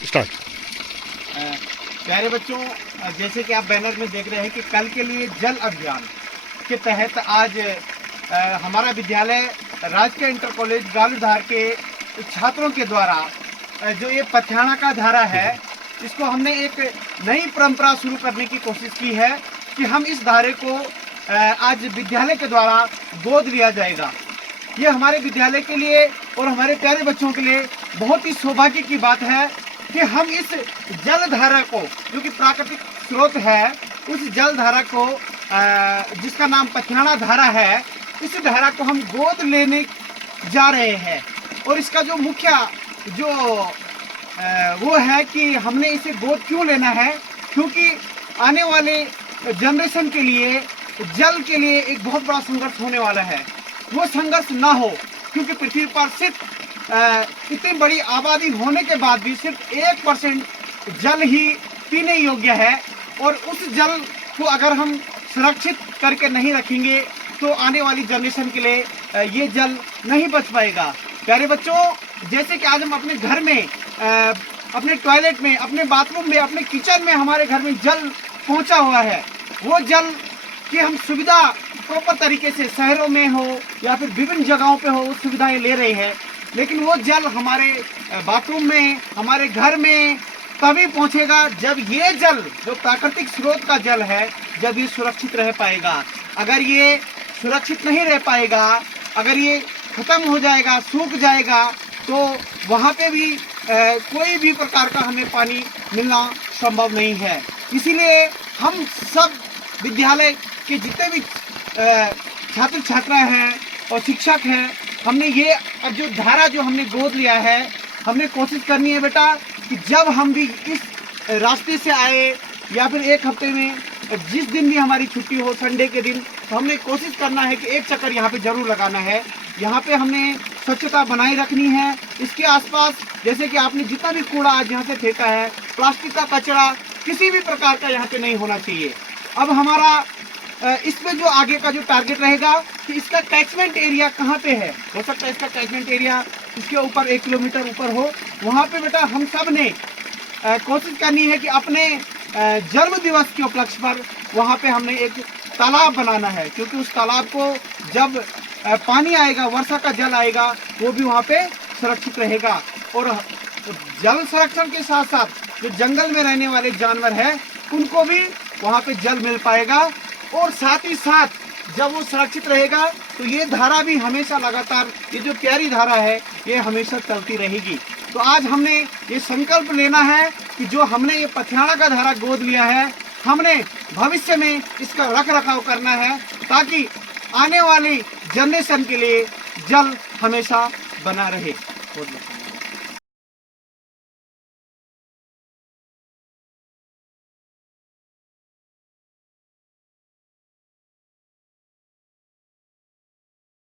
Start. प्यारे बच्चों, जैसे कि आप बैनर में देख रहे हैं कि कल के लिए जल अभियान के तहत आज हमारा विद्यालय राजकीय इंटर कॉलेज गालूधार के छात्रों के द्वारा जो ये पथियाणा का धारा है, इसको हमने एक नई परंपरा शुरू करने की कोशिश की है कि हम इस धारे को आज विद्यालय के द्वारा गोद लिया जाएगा। ये हमारे विद्यालय के लिए और हमारे प्यारे बच्चों के लिए बहुत ही सौभाग्य की बात है कि हम इस जल धारा को, जो कि प्राकृतिक स्रोत है, उस जल धारा को जिसका नाम पथियाणा धारा है, इस धारा को हम गोद लेने जा रहे हैं। और इसका जो मुख्य वो है कि हमने इसे गोद क्यों लेना है, क्योंकि आने वाले जनरेशन के लिए जल के लिए एक बहुत बड़ा संघर्ष होने वाला है। वो संघर्ष ना हो, क्योंकि पृथ्वी पर सिर्फ इतनी बड़ी आबादी होने के बाद भी सिर्फ 1% जल ही पीने योग्य है। और उस जल को अगर हम सुरक्षित करके नहीं रखेंगे तो आने वाली जनरेशन के लिए ये जल नहीं बच पाएगा। प्यारे बच्चों, जैसे कि आज हम अपने घर में, अपने टॉयलेट में, अपने बाथरूम में, अपने किचन में हमारे घर में जल पहुंचा हुआ है, वो जल की हम सुविधा प्रॉपर तरीके से शहरों में हो या फिर विभिन्न जगहों पे हो, वो सुविधाएं ले रहे हैं, लेकिन वो जल हमारे बाथरूम में, हमारे घर में तभी पहुंचेगा जब ये जल, जो प्राकृतिक स्रोत का जल है, जब ये सुरक्षित रह पाएगा। अगर ये सुरक्षित नहीं रह पाएगा, अगर ये खत्म हो जाएगा, सूख जाएगा, तो वहाँ पे भी कोई भी प्रकार का हमें पानी मिलना संभव नहीं है। इसीलिए हम सब विद्यालय के जितने भी छात्र छात्रा हैं और शिक्षक हैं, हमने ये अब जो धारा जो हमने गोद लिया है, हमने कोशिश करनी है बेटा कि जब हम भी इस रास्ते से आए या फिर एक हफ्ते में जिस दिन भी हमारी छुट्टी हो, संडे के दिन, तो हमने कोशिश करना है कि एक चक्कर यहाँ पे जरूर लगाना है। यहाँ पे हमने स्वच्छता बनाए रखनी है। इसके आसपास जैसे कि आपने जितना भी कूड़ा आज यहाँ से फेंका है, प्लास्टिक का कचरा किसी भी प्रकार का यहाँ पे नहीं होना चाहिए। अब हमारा इसमें जो आगे का जो टारगेट रहेगा कि इसका कैचमेंट एरिया कहाँ पे है, हो सकता है इसका कैचमेंट एरिया इसके ऊपर 1 किलोमीटर ऊपर हो। वहाँ पे बेटा हम सब ने कोशिश करनी है कि अपने जन्म दिवस के उपलक्ष्य पर वहाँ पे हमने एक तालाब बनाना है, क्योंकि उस तालाब को जब पानी आएगा, वर्षा का जल आएगा, वो भी वहाँ पे सुरक्षित रहेगा। और जल संरक्षण के साथ साथ जो जंगल में रहने वाले जानवर हैं, उनको भी वहाँ पे जल मिल पाएगा। और साथ ही साथ जब वो सुरक्षित रहेगा तो ये धारा भी हमेशा लगातार, ये जो प्यारी धारा है, ये हमेशा चलती रहेगी। तो आज हमने ये संकल्प लेना है कि जो हमने ये पथियाणा का धारा गोद लिया है, हमने भविष्य में इसका रख रखाव करना है, ताकि आने वाली जनरेशन के लिए जल हमेशा बना रहे।